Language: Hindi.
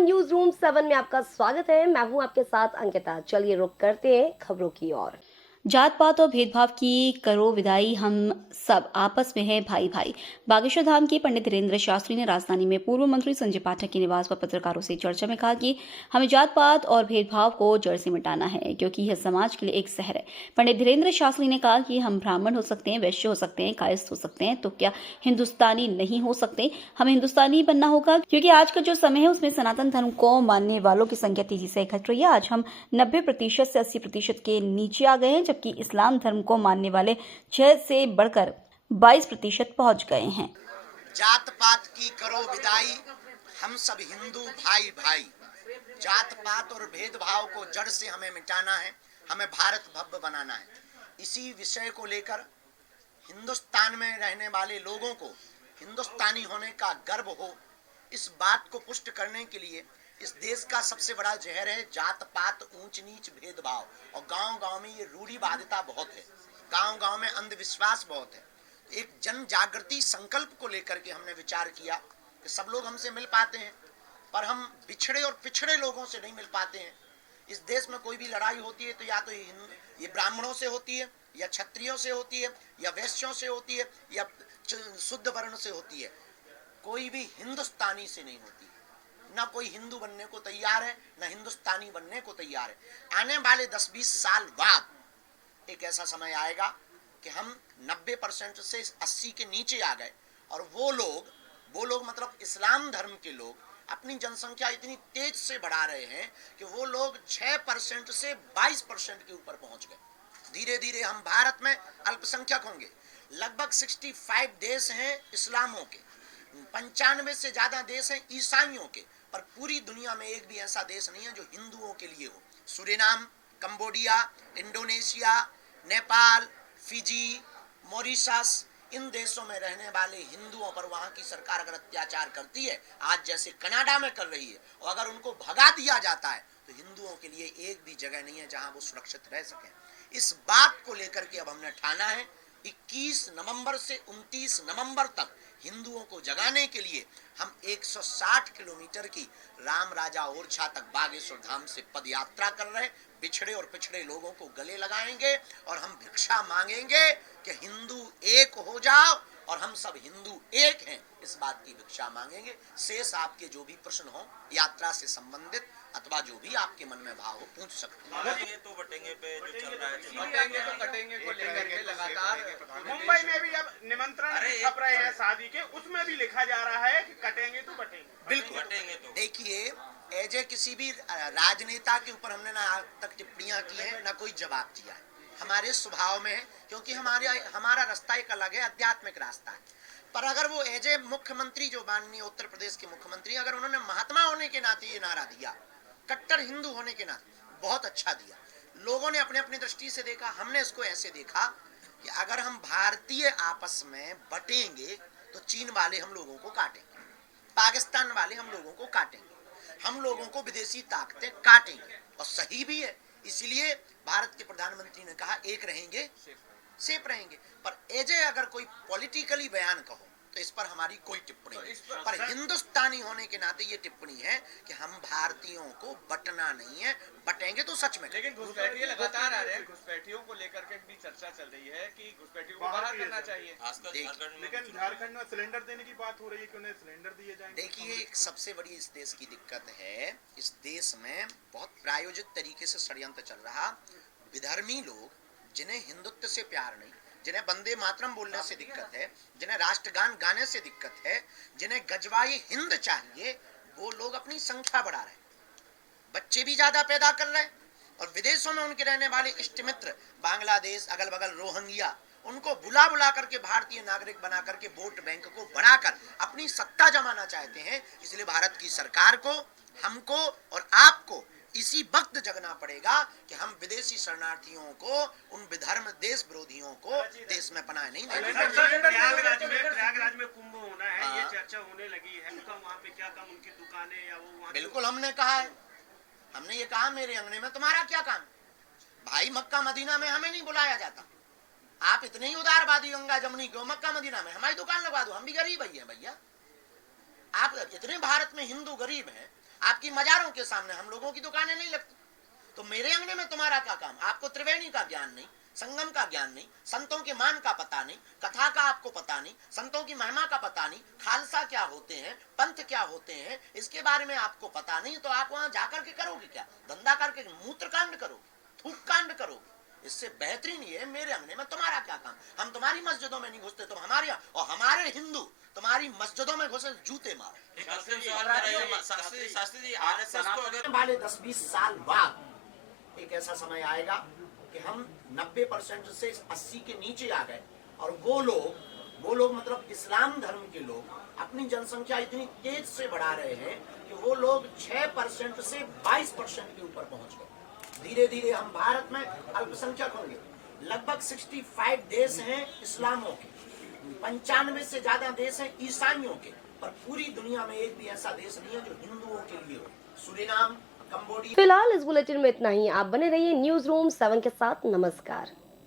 न्यूज रूम 7 में आपका स्वागत है। मैं हूं आपके साथ अंकिता। चलिए रुक करते हैं खबरों की ओर। जात पात और भेदभाव की करो विदाई, हम सब आपस में है भाई भाई। बागेश्वर धाम के पंडित धीरेन्द्र शास्त्री ने राजधानी में पूर्व मंत्री संजय पाठक के निवास पर पत्रकारों से चर्चा में कहा कि हमें जात पात और भेदभाव को जड़ से मिटाना है, क्योंकि यह समाज के लिए एक जहर है। पंडित धीरेन्द्र शास्त्री ने कहा कि हम ब्राह्मण हो सकते हैं, वैश्य हो सकते हैं, कायस्थ हो सकते हैं, तो क्या हिंदुस्तानी नहीं हो सकते? हमें हिंदुस्तानी बनना होगा, क्योंकि आज का जो समय है उसमें सनातन धर्म को मानने वालों की संख्या तेजी से घट रही है। आज हम 90% से 80% के नीचे आ गए हैं, जबकि इस्लाम धर्म को मानने वाले 6 से बढ़कर 22% पहुंच गए हैं। जात पात की करो विदाई, हम सब हिंदू भाई भाई। जात पात और भेदभाव को जड़ से हमें मिटाना है, हमें भारत भव्य बनाना है। इसी विषय को लेकर हिंदुस्तान में रहने वाले लोगों को हिंदुस्तानी होने का गर्व हो, इस बात को पुष्ट करने के लिए इस देश का सबसे बड़ा जहर है जात पात, ऊंच नीच, भेदभाव। और गांव-गांव में ये रूढ़िवादिता बहुत है, गांव-गांव में अंधविश्वास बहुत है। एक जन जागृति संकल्प को लेकर के हमने विचार किया कि सब लोग हमसे मिल पाते हैं, पर हम बिछड़े और पिछड़े लोगों से नहीं मिल पाते हैं। इस देश में कोई भी लड़ाई होती है तो या तो ये ब्राह्मणों से होती है, या क्षत्रियों से होती है, या वैश्यों से होती है, या शुद्ध वर्ण से होती है। कोई भी हिंदुस्तानी से नहीं होती। ना कोई हिंदू बनने को तैयार है, ना हिंदुस्तानी बनने को तैयार है। आने वाले 10-20 साल बाद एक ऐसा समय आएगा कि हम 90% से 80 के नीचे आ गए, और वो लोग मतलब इस्लाम धर्म के लोग अपनी जनसंख्या इतनी तेज से बढ़ा रहे हैं कि वो लोग 6% से 22% के ऊपर पहुंच गए। धीरे धीरे हम भारत में अल्पसंख्यक होंगे। लगभग 65 देश हैं इस्लामों के, 95 से ज्यादा देश हैं ईसाइयों के, पर पूरी दुनिया में एक भी ऐसा देश नहीं है जो हिंदुओं के लिए हो। Suriname, Cambodia, Indonesia, Nepal, Fiji, Mauritius, इन देशों में रहने वाले हिंदुओं पर वहां की सरकार अगर अत्याचार करती है, आज जैसे कनाडा में कर रही है, और अगर उनको भगा दिया जाता है, तो हिंदुओं के लिए एक भी जगह नहीं है जहां वो सुरक्षित रह सके। इस बात को लेकर के अब हमने ठाना है 21 नवंबर से 29 नवंबर तक हिंदुओं को जगाने के लिए हम 160 किलोमीटर की राम राजा ओरछा तक बागेश्वर धाम से पद यात्रा कर रहे हैं। बिछड़े और पिछड़े लोगों को गले लगाएंगे और हम भिक्षा मांगेंगे कि हिंदू एक हो जाओ, और हम सब हिंदू एक हैं, इस बात की भिक्षा मांगेंगे। शेष आपके जो भी प्रश्न हो यात्रा से संबंधित अथवा जो भी आपके मन में भाव हो पूछ सकते हैं। तो बटेंगे पे जो चल रहा है, कटेंगे तो कटेंगे को लेकर के लगातार मुंबई में भी अब निमंत्रण छप रहे हैं शादी के, उसमें भी लिखा जा रहा है कि कटेंगे तो बटेंगे। बिल्कुल बटेंगे तो देखिए, एजे किसी भी राजनेता के ऊपर हमने ना आज तक टिप्पणियां की है, ना कोई जवाब दिया है। हमारे स्वभाव में है, क्योंकि हमारा रास्ता एक अलग है, आध्यात्मिक रास्ता है। पर अगर वो एजे मुख्यमंत्री, जो माननीय उत्तर प्रदेश के मुख्यमंत्री, अगर उन्होंने महात्मा होने के नाते ये नारा दिया, कट्टर हिंदू होने के नाते, बहुत अच्छा दिया। लोगों ने अपने अपनी दृष्टि से देखा, हमने इसको ऐसे देखा कि अगर हम भारतीय आपस में बटेंगे तो चीन वाले हम लोगों को काटेंगे, पाकिस्तान वाले हम लोगों को काटेंगे, हम लोगों को विदेशी ताकतें काटेंगे, और सही भी है। इसलिए भारत के प्रधानमंत्री ने कहा एक रहेंगे सेफ रहेंगे। पर एजे अगर कोई पॉलिटिकली बयान कहो तो इस पर हमारी कोई टिप्पणी नहीं, पर हिंदुस्तानी होने के नाते ये टिप्पणी है कि हम भारतीयों को बटना नहीं है, बटेंगे तो सच में। लेकिन घुसपैठिए लगातार आ रहे हैं, घुसपैठियों को लेकर के भी चर्चा चल रही है कि घुसपैठियों को बाहर करना चाहिए। खासकर झारखंड में, लेकिन झारखंड में सिलेंडर देने की बात हो रही है कि उन्हें सिलेंडर दिए जाएंगे। देखिए, एक सबसे बड़ी इस देश की दिक्कत है, इस देश में बहुत प्रायोजित तरीके से षड्यंत्र चल रहा। विधर्मी लोग, जिन्हें हिंदुत्व से प्यार नहीं, जिन्हें वंदे मातरम बोलने से दिक्कत है, जिन्हें राष्ट्रगान गाने से दिक्कत है, जिन्हें गजवाई हिंद चाहिए, वो लोग अपनी संख्या बढ़ा रहे हैं, बच्चे भी ज्यादा पैदा कर रहे हैं, और विदेशों में उनके रहने वाले इष्ट मित्र, बांग्लादेश, अगल बगल रोहिंग्या, उनको बुला बुला करके भारतीय नागरिक बना करके वोट बैंक को बढ़ाकर अपनी सत्ता जमाना चाहते हैं। इसलिए भारत की सरकार को, हमको और आपको इसी वक्त जगना पड़ेगा कि हम विदेशी शरणार्थियों को, उन विधर्म देश विरोधियों को देश में पनाह नहीं देंगे। प्रयागराज में कुंभ होना है, ये चर्चा होने लगी है, वहाँ पे क्या काम, उनकी दुकानें या वो वहाँ। बिल्कुल, हमने कहा है, हमने ये कहा मेरे अंगने में तुम्हारा क्या काम भाई, मक्का मदीना में हमें नहीं बुलाया जाता। आप इतने ही उदारवादी, गंगा जमुनी क्यों, मक्का मदीना में हमारी दुकान लगवा दो, हम भी गरीब ही हैं भैया। आप इतने भारत में हिंदू गरीब हैं, आपकी मजारों के सामने हम लोगों की दुकानें नहीं लगती। तो मेरे अंगने में तुम्हारा क्या काम? आपको त्रिवेणी का ज्ञान नहीं, संगम का ज्ञान नहीं, संतों के मान का पता नहीं, कथा का आपको पता नहीं, संतों की महिमा का पता नहीं, खालसा क्या होते हैं, पंथ क्या होते हैं, इसके बारे में आपको पता नहीं। तो आप वहां जाकर के करोगे क्या? धंधा करके मूत्र कांड करोगे, थूक कांड करोगे? इससे बेहतरीन ये मेरे अंगने में तुम्हारा क्या काम? हम तुम्हारी मस्जिदों में नहीं घुसते, तुम हमारे, और हमारे हिंदू तुम्हारी मस्जिदों में घुसे जूते मारो। एक अंतिम सवाल मेरा ये, शास्त्री जी, आरएसएस को अगर वाले 10-20 साल बाद एक ऐसा समय आएगा कि हम 90% से 80 के नीचे आ गए, और वो लोग मतलब इस्लाम धर्म के लोग अपनी जनसंख्या इतनी तेज से बढ़ा रहे हैं कि वो लोग 6% से 22% के ऊपर पहुंच गए। धीरे धीरे हम भारत में अल्पसंख्यक होंगे। लगभग 65 देश हैं इस्लामों के, 95 से ज्यादा देश हैं ईसाइयों के, पर पूरी दुनिया में एक भी ऐसा देश नहीं है जो हिंदुओं के लिए हो। Suriname, Cambodia. फिलहाल इस बुलेटिन में इतना ही। आप बने रहिए न्यूज रूम 7 के साथ। नमस्कार।